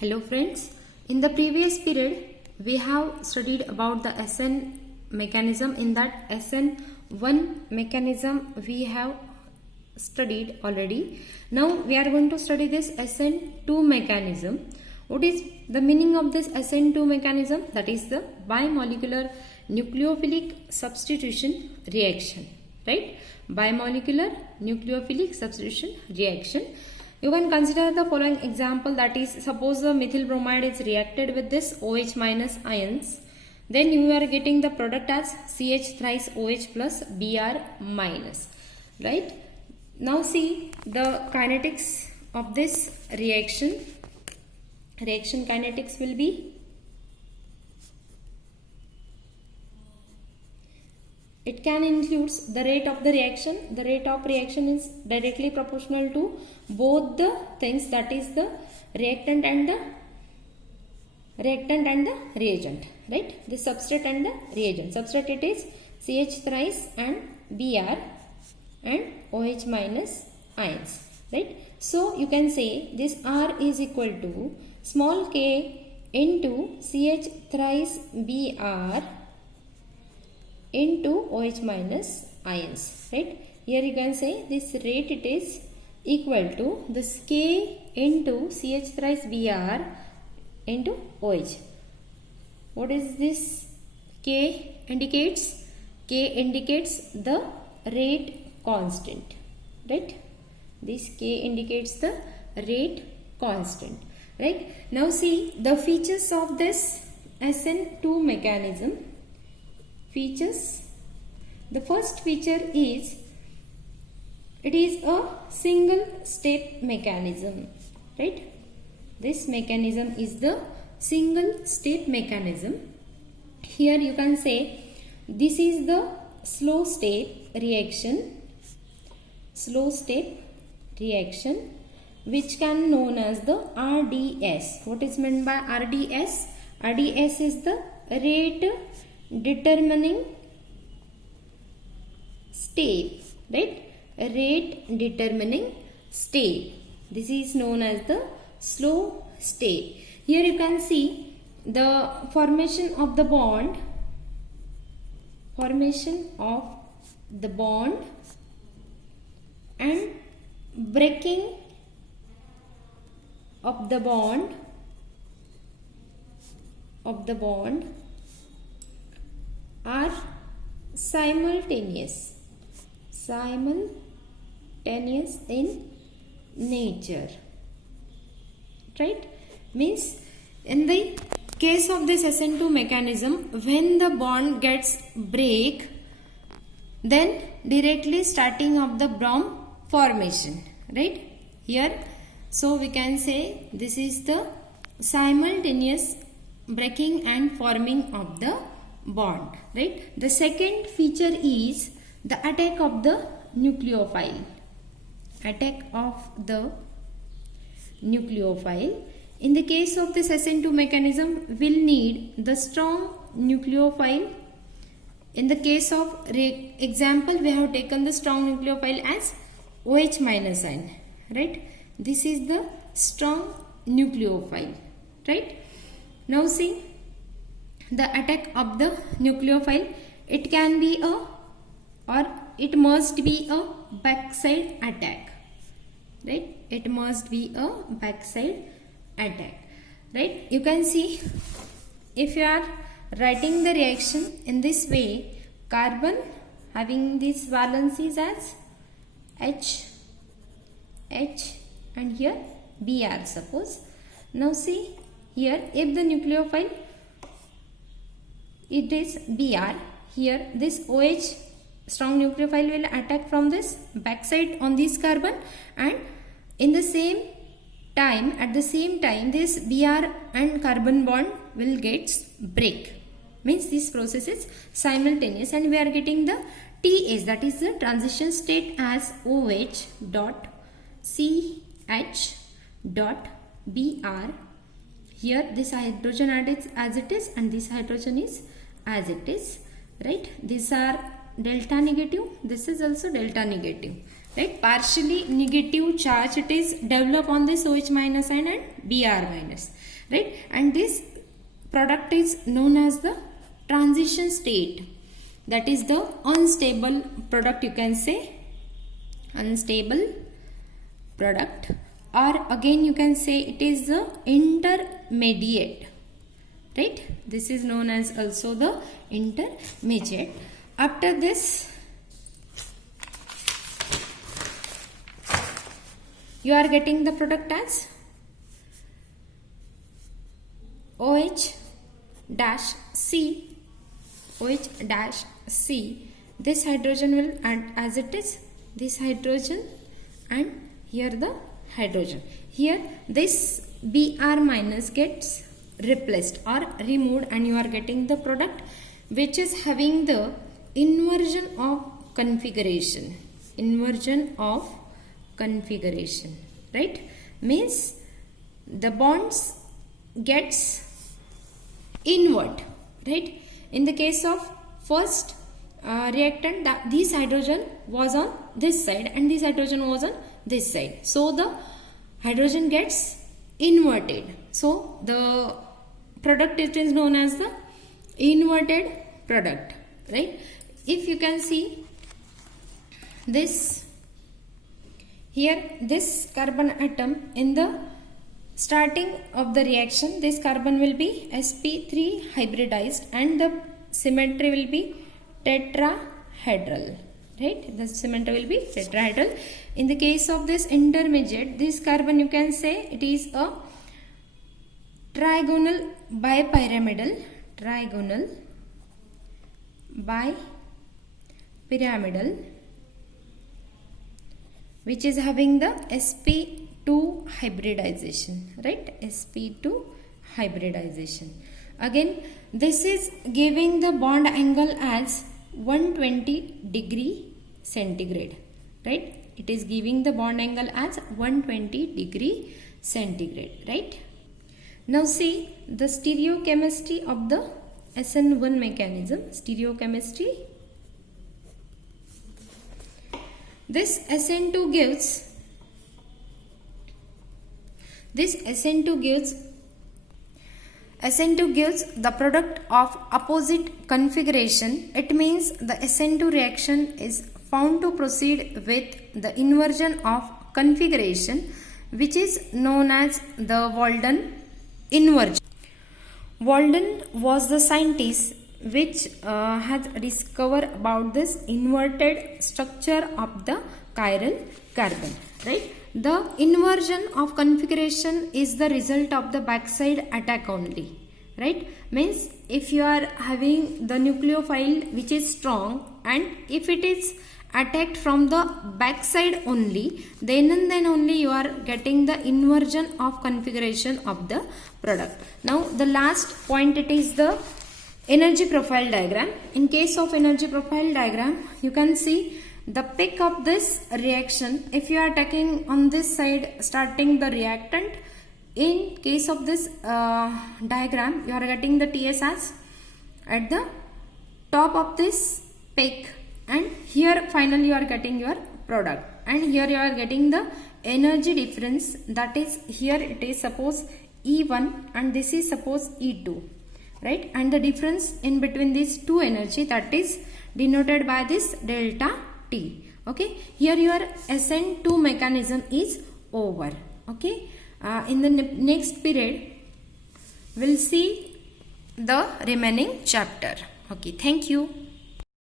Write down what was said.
Hello friends, in the previous period we have studied about the SN mechanism. In that SN1 mechanism we have studied already. Now we are going to study this SN2 mechanism. What is the meaning of this SN2 mechanism? That is the bimolecular nucleophilic substitution reaction, right? Bimolecular nucleophilic substitution reaction. You can consider the following example, that is, suppose the methyl bromide is reacted with this OH minus ions, then you are getting the product as CH thrice OH plus Br minus, right? Now see the kinetics of this reaction. Reaction kinetics will be, it can include the rate of the reaction. The rate of reaction is directly proportional to both the things, that is the reactant and the reagent, right? The substrate and the reagent. Substrate it is CH thrice and Br and OH minus ions, right? So you can say this R is equal to small k into CH thrice Br into OH minus ions, right? Here you can say this rate it is equal to this K into CH thrice Br into OH. What is this K indicates? K indicates the rate constant, right? This K indicates the rate constant, right? Now see the features of this SN2 mechanism. Features. The first feature is it is a single step mechanism, right? This mechanism is the single step mechanism. Here you can say this is the slow step reaction, which can known as the RDS. What is meant by RDS? RDS is the rate determining step, right? Rate determining step. This is known as the slow step. Here you can see the formation of the bond, and breaking of the bond are simultaneous in nature, right? Means in the case of this SN2 mechanism, when the bond gets break, then directly starting of the brom formation, right? Here, so we can say this is the simultaneous breaking and forming of the bond, right? The second feature is the attack of the nucleophile. In the case of this SN2 mechanism, will need the strong nucleophile. In the case of example, we have taken the strong nucleophile as OH minus ion, right? This is the strong nucleophile, right? Now see the attack of the nucleophile. It can be or it must be a backside attack, right? It must be a backside attack, right? You can see if you are writing the reaction in this way, carbon having these valencies as H, and here Br suppose. Now see here, if the nucleophile it is Br, here this OH strong nucleophile will attack from this backside on this carbon, and in the same time, at the same time, this Br and carbon bond will get break. Means this process is simultaneous, and we are getting the TS, that is the transition state, as OH dot CH dot Br. Here this hydrogen added as it is, and this hydrogen is as it is, right? These are delta negative, this is also delta negative, right? Partially negative charge it is developed on this OH minus and Br minus, right? And this product is known as the transition state, that is the unstable product, you can say unstable product, or again you can say it is the intermediate, right? This is known as also the intermediate. After this you are getting the product as OH dash C, OH dash C. This hydrogen will add as it is, this hydrogen, and here the hydrogen. Here this Br minus gets replaced or removed, and you are getting the product which is having the inversion of configuration. Inversion of configuration, right? Means the bonds gets invert, right? In the case of first reactant, this hydrogen was on this side and this hydrogen was on this side, so the hydrogen gets inverted, so the product it is known as the inverted product, right? If you can see this, here this carbon atom in the starting of the reaction, this carbon will be sp3 hybridized and the symmetry will be tetrahedral, right? The symmetry will be tetrahedral. In the case of this intermediate, this carbon you can say it is a trigonal bipyramidal, trigonal bipyramidal, which is having the sp2 hybridization, right? sp2 hybridization. Again, this is giving the bond angle as 120 degree centigrade, right? It is giving the bond angle as 120 degree centigrade, right? Now see the stereochemistry of the SN1 mechanism. Stereochemistry. This SN2 gives the product of opposite configuration. It means the SN2 reaction is found to proceed with the inversion of configuration, which is known as the Walden inversion. Walden was the scientist which has discovered about this inverted structure of the chiral carbon, right? The inversion of configuration is the result of the backside attack only, right? Means if you are having the nucleophile which is strong and if it is attacked from the backside only, then and then only you are getting the inversion of configuration of the product. Now the last point, it is the energy profile diagram. In case of energy profile diagram, you can see the peak of this reaction. If you are taking on this side starting the reactant, in case of this diagram, you are getting the TS as at the top of this peak, and here finally you are getting your product, and here you are getting the energy difference, that is here it is suppose E1 and this is suppose E2, right? And the difference in between these two energy, that is denoted by this delta T. Okay, here your SN2 mechanism is over. Okay, in the next period we'll see the remaining chapter. Okay, thank you.